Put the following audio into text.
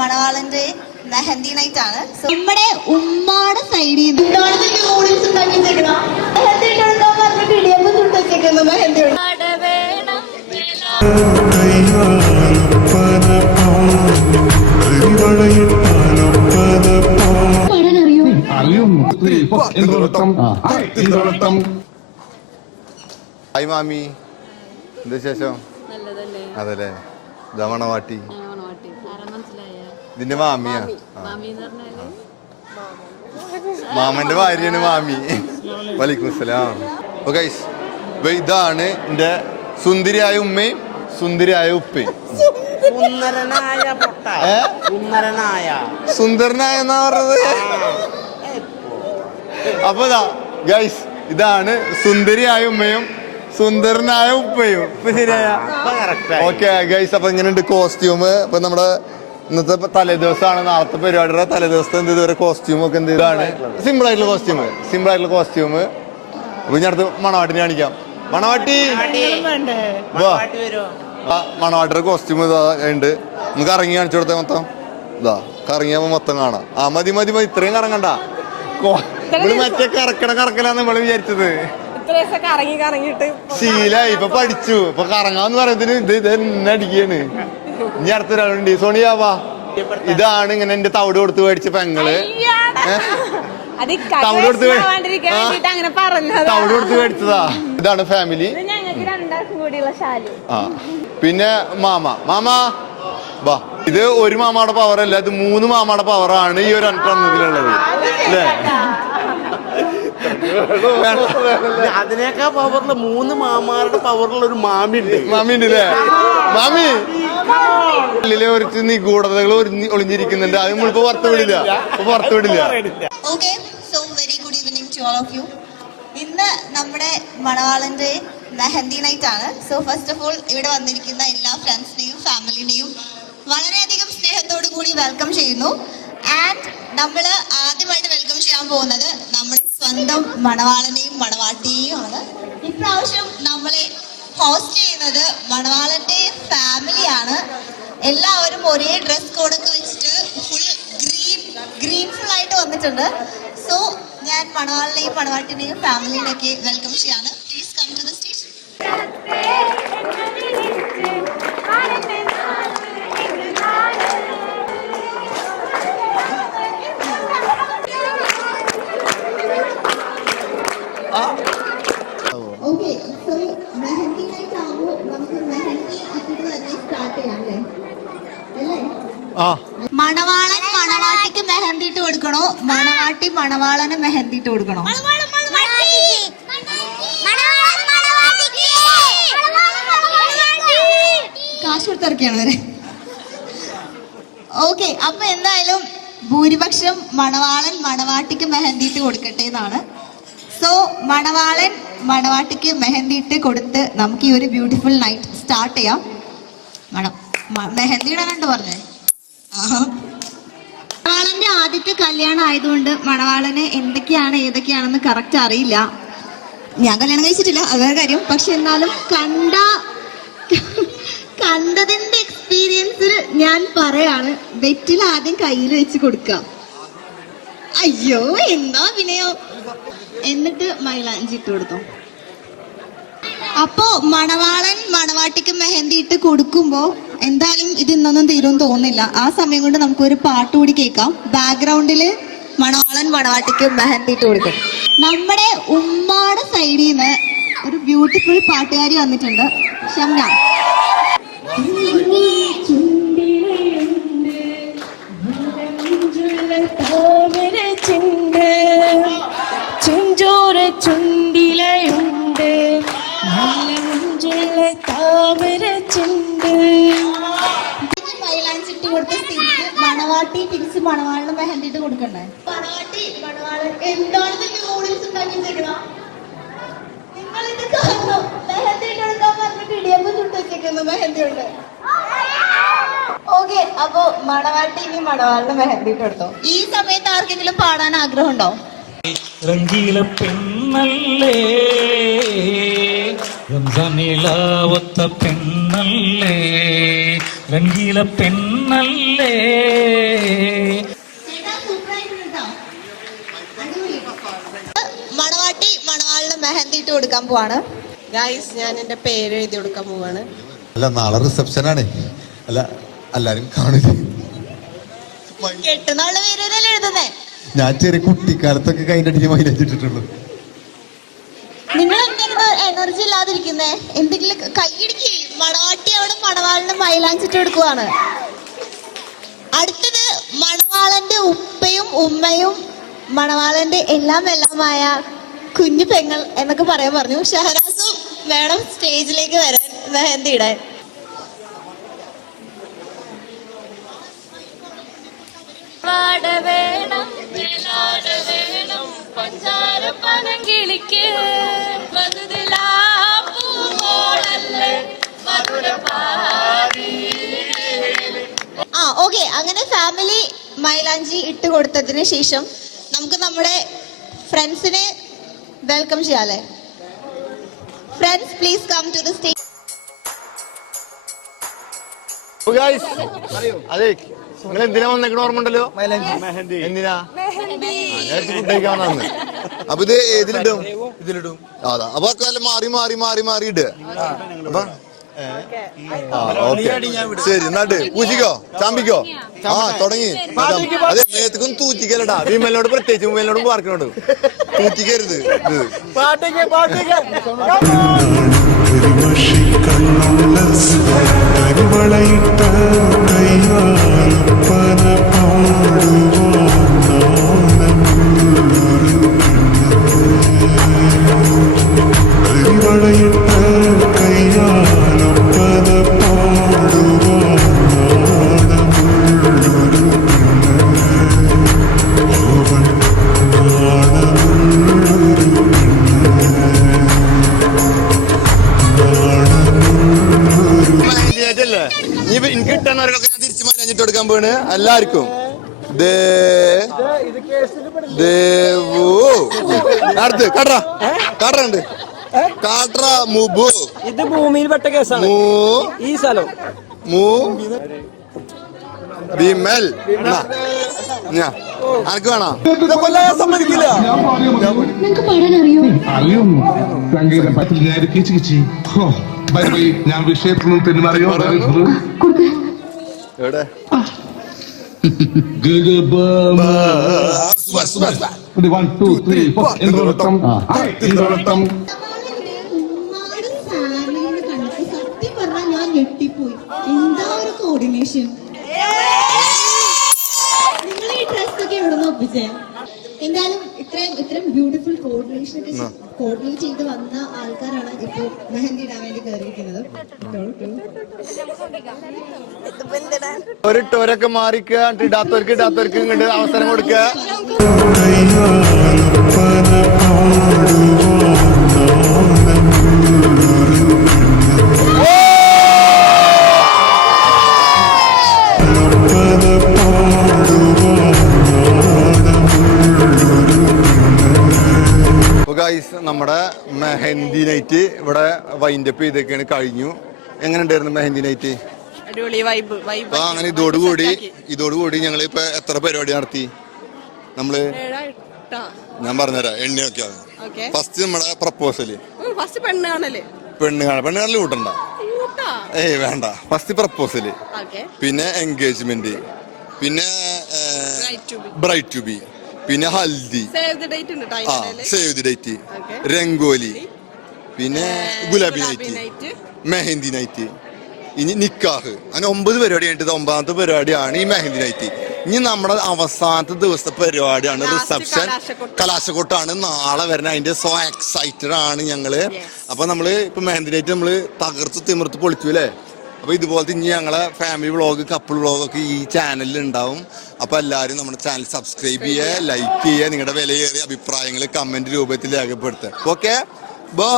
മണവാളന്റെ mehndi night ആണ്. നമ്മുടെ ഉമ്മാടെ സൈഡിൽ നിന്ന് ഹായ് മാമി, എന്താ വിശേഷം? അതല്ലേ, ഇതാ മണവാട്ടി. ഇതിന്റെ മാമിയാ, മാമന്റെ ഭാര്യയാണ് മാമി. വലൈക്കും സലാം. ഇതാണ് എന്റെ സുന്ദരിയായ ഉമ്മയും സുന്ദരിയായ ഉപ്പയും. സുന്ദരനായ എന്നാ പറഞ്ഞത്. അപ്പൊ ഗൈസ്, ഇതാണ് സുന്ദരിയായ ഉമ്മയും സുന്ദരനായ ഉപ്പയും. ഇപ്പൊ ശരിയായ ഓക്കെ ഗൈസ്. അപ്പൊ ഇങ്ങനെയുണ്ട് കോസ്റ്റ്യൂം. ഇപ്പൊ നമ്മുടെ ഇന്നത്തെ തലേ ദിവസമാണ്, നാളത്തെ പരിപാടിയുടെ തലേ ദിവസത്തെ എന്ത് ഇതുവരെ കോസ്റ്റ്യൂം ഒക്കെ എന്ത് ഇതാണ് സിമ്പിൾ ആയിട്ടുള്ള കോസ്റ്റ്യൂം. അപ്പൊ ഞാൻ അടുത്ത് മണവാട്ടിനെ കാണിക്കാം. മണവാട്ടി, മണവാട്ടിയുടെ കോസ്റ്റ്യൂം ഇതാ ഉണ്ട്. നമുക്ക് ഇറങ്ങി കാണിച്ചു കൊടുത്തേ മൊത്തം. ഇതാ കറങ്ങിയാ മൊത്തം കാണാം. ആ മതി, ഇത്രയും കറങ്ങണ്ട. നമ്മള് മറ്റേ കറക്കലാന്ന് നമ്മള് വിചാരിച്ചത്. ശീലായി, ഇപ്പൊ പഠിച്ചു. ഇപ്പൊ കറങ്ങാന്ന് പറയുന്നതിന് ഇത് എന്നെ അടിക്കാണ്. ഇനി അടുത്തൊരാളുണ്ട്, സോണിയാവാ. ഇതാണ് ഇങ്ങനെ എന്റെ തവിട് കൊടുത്ത് മേടിച്ച പെങ്ങള്. തവിട് കൊടുത്ത് മേടിച്ചതാ. ഇതാണ് ഫാമിലി. ആ പിന്നെ മാമ ബാ. ഇത് ഒരു മാമയുടെ പവർ അല്ല, ഇത് 3 മാമയുടെ പവറാണ് ഈ ഒരു അൻപതിലുള്ളത് അല്ലേ? അതിനേക്കാ പവറില് 3 മാമാരുടെ പവറിലുള്ള ഒരു മാമിണ്ട് അല്ലേ? മാമി ഉള്ളിലെ ഒരു നിഗൂഢതകൾ ഒളിഞ്ഞിരിക്കുന്നുണ്ട്. അത് നമ്മളിപ്പോ പുറത്തു വിടില്ല. Okay, so very good evening to all of you. ഇന്ന് നമ്മുടെ മണവാളന്റെ മെഹന്തി നൈറ്റ് ആണ്. സോ ഫസ്റ്റ് ഓഫ് ഓൾ ഇവിടെ വന്നിരിക്കുന്ന എല്ലാ ഫ്രണ്ട്സിനെയും ഫാമിലിനെയും വളരെയധികം സ്നേഹത്തോടു കൂടി വെൽക്കം ചെയ്യുന്നു. ആൻഡ് നമ്മൾ ആദ്യമായിട്ട് വെൽക്കം ചെയ്യാൻ പോകുന്നത് നമ്മുടെ സ്വന്തം മണവാളനെയും മണവാട്ടിയെയും ആണ്. ഇപ്രാവശ്യം നമ്മളെ ഹോസ്റ്റ് ചെയ്യുന്നത് മണവാളന്റെ ഫാമിലിയാണ്. എല്ലാവരും ഒരേ ഡ്രസ് കോഡൊക്കെ വെച്ചിട്ട് ഫുൾ ഗ്രീൻഫുൾ ആയിട്ട് വന്നിട്ടുണ്ട്. സോ ഞാൻ മണവാളിനെയും മണവാട്ടിനെയും ഫാമിലിനെയൊക്കെ വെൽക്കം ചെയ്യാണ്. Please come to the stage. Okay, so mehndi night ആവുമ്പോൾ നമുക്ക് മെഹന്തി ഇട്ടിട്ട് തന്നെ സ്റ്റാർട്ട് ചെയ്യാം അല്ലേ? മണവാളൻ മണവാട്ടിക്ക് മെഹന്തി ഇട്ട് കൊടുക്കണോ, മണവാട്ടി മണവാളന് മെഹന്തി ഇട്ട് കൊടുക്കണോ? കാശ് കൊടുത്തിറക്കിയാണ് വരെ. ഓക്കെ, അപ്പൊ എന്തായാലും ഭൂരിപക്ഷം മണവാളൻ മണവാട്ടിക്ക് മെഹന്തി ഇട്ട് കൊടുക്കട്ടെ എന്നാണ്. സോ മണവാളൻ മണവാട്ടിക്ക് മെഹന്തി ഇട്ട് കൊടുത്ത് നമുക്ക് ഈ ഒരു ബ്യൂട്ടിഫുൾ നൈറ്റ് സ്റ്റാർട്ട് ചെയ്യാം. മെഹന്തി ഇടാനുണ്ട് പറഞ്ഞേ. മണവാളന്റെ ആദ്യത്തെ കല്യാണം ആയതുകൊണ്ട് മണവാളന് ഏതൊക്കെയാണെന്ന് കറക്റ്റ് അറിയില്ല. ഞാൻ കല്യാണം കഴിച്ചിട്ടില്ല, അതൊരു കാര്യം. പക്ഷെ എന്നാലും കണ്ടതിന്റെ എക്സ്പീരിയൻസിൽ ഞാൻ പറയാണ്, വെറ്റിൽ ആദ്യം കയ്യിൽ വെച്ച് കൊടുക്കാം. അയ്യോ എന്താ വിനയോ. എന്നിട്ട് മൈലാഞ്ചി ഇട്ട് കൊടുത്തോ. അപ്പോ മണവാളൻ മണവാട്ടിക്ക് മെഹന്തി ഇട്ട് കൊടുക്കുമ്പോ എന്തായാലും ഇത് ഇന്നൊന്നും തീരുമെന്ന് തോന്നുന്നില്ല. ആ സമയം കൊണ്ട് നമുക്കൊരു പാട്ട് കൂടി കേൾക്കാം. ബാക്ക്ഗ്രൗണ്ടില് മണവാളൻ മണവാട്ടിക്ക് മെഹന്തി ഇട്ട് കൊടുക്കും. നമ്മുടെ ഉമ്മാടെ സൈഡിൽ നിന്ന് ഒരു ബ്യൂട്ടിഫുൾ പാട്ടുകാരി വന്നിട്ടുണ്ട്, ഷംന. ചുണ്ടിലയുണ്ട് മൈലാഞ്ചിട്ട് കൊടുത്ത സ്ഥിതിക്ക് മണവാട്ടി തിരിച്ച് മണവാളിന് മെഹന്തി ഇട്ട് കൊടുക്കണ്ടേ? മണവാട്ടി മണവാളൻ എന്താണെന്ന് നൂഡിൽസ് ഉണ്ടാക്കിച്ചേക്കണോ? നിങ്ങൾ ഇത് കാണുന്നു. മെഹന്തി ഇട്ട് കൊടുക്കാൻ പറഞ്ഞിട്ട് ഇടിയപ്പം ചുട്ട് വെച്ചേക്കുന്നു മെഹന്തി ഉണ്ട്. ഓക്കെ, അപ്പൊ മണവാട്ടി ഇനി മണവാളിന് മെഹന്തി ഇട്ട് കൊടുത്തോ. ഈ സമയത്ത് ആർക്കെങ്കിലും പാടാൻ ആഗ്രഹം ഉണ്ടോ? രംഗീല പെണ്ണല്ലേ, റംസാനിലാവത്ത പെണ്ണല്ലേ, രംഗീല പെണ്ണല്ലേ. മണവാട്ടി മണവാളിന് മെഹന്തി ഇട്ട് കൊടുക്കാൻ പോവാണ്. ഗൈസ്, ഞാൻ എന്റെ പേര് എഴുതി കൊടുക്കാൻ പോവാണ്. അല്ല, നാളെ റിസപ്ഷൻ ആണ്. അല്ല, എല്ലാരും കാണില്ല. കെട്ടുന്നുള്ള പേരല്ലേ എഴുതുന്നേ? ഞാൻ ചെറിയ കുട്ടിക്കാലത്തൊക്കെ കൈനടിച്ച് മൈലേജ് ഇട്ടിട്ടുള്ളൂ. നിങ്ങൾ എന്തെങ്കിലും എനർജി ഇല്ലാതിരിക്കുന്നേ? എന്തെങ്കിലും കൈയിടിക്ക്. മണവാട്ടി അവിടെ മണവാളിന് മൈലാഞ്ചിട്ട് കൊടുക്കുവാണ്. അടുത്തത് മണവാളന്റെ ഉപ്പയും ഉമ്മയും മണവാളന്റെ എല്ലാമായ കുഞ്ഞു പെങ്ങൾ എന്നൊക്കെ പറയാൻ പറഞ്ഞു. ഷഹനാസും വേണം സ്റ്റേജിലേക്ക് വരാൻ മെഹന്തി ഇടാൻ. ഓക്കെ, അങ്ങനെ ഫാമിലി മൈലാഞ്ചി ഇട്ട് കൊടുത്തതിന് ശേഷം നമുക്ക് നമ്മുടെ ഫ്രണ്ട്സിനെ വെൽക്കം ചെയ്യാല്ലേ? Friends, please come to the stage. അതെ, നിങ്ങൾ എന്തിനാ വന്നേക്കണ ഓർമ്മ ഉണ്ടല്ലോ? എന്തിനാ? അപ്പൊ ഇത് ഏതിലിടും? ഇതിലിടും. അതാ, അപ്പൊ മാറി മാറി മാറി മാറി ഇട്. അപ്പൊ ശരി, നട്ട് പൂച്ചിക്കോ, ചാമ്പിക്കോ. ആ, തുടങ്ങി. അതെ, മേത്തക്കൊന്നും തൂറ്റിക്കല്ലടാ. വിമലിനോട് പ്രത്യേകിച്ച് വിമലിനോടും പാർക്കിനോട് തൂറ്റിക്കരുത്. എനിക്ക് കിട്ടുന്നവർക്കൊക്കെ ഞാൻ തിരിച്ചു മൈലാഞ്ചിട്ട് കൊടുക്കാൻ പോണ് എല്ലാവർക്കും. അടുത്ത് കാട്ടറുണ്ട് കാട്ര മുബു. ഇത് ഭൂമിയിൽ പെട്ട കേസാണ് ഈ സ്ഥലം. വിമൽ അനക്ക് വേണോ? സമ്മതിക്കില്ല. ഞാൻ വിഷയത്തിൽ നിന്ന് തെരുമാറിയോ? എവിടെ? സത്യം പറഞ്ഞാൽ ഞാൻ ഞെട്ടിപ്പോയി. എന്താ ഒരു കോർഡിനേഷൻ! നിങ്ങൾ ഈ ഡ്രസ് ഒക്കെ എവിടെ നിന്ന് ഒപ്പിച്ചേ? എന്തായാലും ഇത്രയും ബ്യൂട്ടിഫുൾ കോർഡിനേഷൻ ഒക്കെ കോർഡിനേറ്റ് ചെയ്ത് വന്ന ആൾക്കാരാണ് ഇപ്പോൾ മെഹന്തി ഇടാൻ വേണ്ടി കയറിയിരിക്കുന്നത്. ഒരിട്ടവരൊക്കെ മാറിക്കുക, ഇടാത്തവർക്ക് ഇങ്ങോട്ട് അവസരം കൊടുക്കുക. നമ്മുടെ മെഹന്തി നൈറ്റ് ഇവിടെ വൈൻഡപ്പ് ചെയ്തൊക്കെയാണ് കഴിഞ്ഞു. എങ്ങനെ ഉണ്ടായിരുന്നു മെഹന്തി നൈറ്റ്? അടിപൊളി വൈബ്. അങ്ങനെ ഇതോടുകൂടി ഞങ്ങൾ ഇപ്പൊ എത്ര പരിപാടി നടത്തി? നമ്മള് ഞാൻ പറഞ്ഞുതരാം, എണ്ണയൊക്കെ. ഫസ്റ്റ് നമ്മുടെ പ്രപ്പോസല്, പെണ്ണ് കൂട്ടണ്ട, ഏയ് വേണ്ട. ഫസ്റ്റ് പ്രപ്പോസല്, പിന്നെ എൻഗേജ്മെന്റ്, പിന്നെ ബ്രൈറ്റ് ടു ബി, പിന്നെ haldi, save the date, rangoli, പിന്നെ ഗുലാബി നൈറ്റ്, മെഹന്തി നൈറ്റ്, ഇനി നിക്കാഹ്. അങ്ങനെ 9 പരിപാടി കഴിഞ്ഞിട്ട് 9ാമത്തെ പരിപാടിയാണ് ഈ മെഹന്തി നൈറ്റ്. ഇനി നമ്മുടെ അവസാനത്തെ ദിവസത്തെ പരിപാടിയാണ് റിസപ്ഷൻ, കലാശക്കൊട്ടാണ് നാളെ വരുന്നത്. അതിന്റെ സോ എക്സൈറ്റഡ് ആണ് ഞങ്ങള്. അപ്പൊ നമ്മള് ഇപ്പൊ മെഹന്തി നൈറ്റ് നമ്മള് തകർത്ത് തിമിർത്ത് പൊളിച്ചു അല്ലേ? അപ്പൊ ഇതുപോലത്തെ ഇനി ഞങ്ങളെ ഫാമിലി വ്ളോഗ്, കപ്പിൾ വ്ളോഗ് ഒക്കെ ഈ ചാനലിൽ ഉണ്ടാവും. അപ്പൊ എല്ലാവരും നമ്മുടെ ചാനൽ സബ്സ്ക്രൈബ് ചെയ്യുക, ലൈക്ക് ചെയ്യുക, നിങ്ങളുടെ വിലയേറിയ അഭിപ്രായങ്ങൾ കമന്റ് രൂപത്തിൽ രേഖപ്പെടുത്തുക. Okay, by.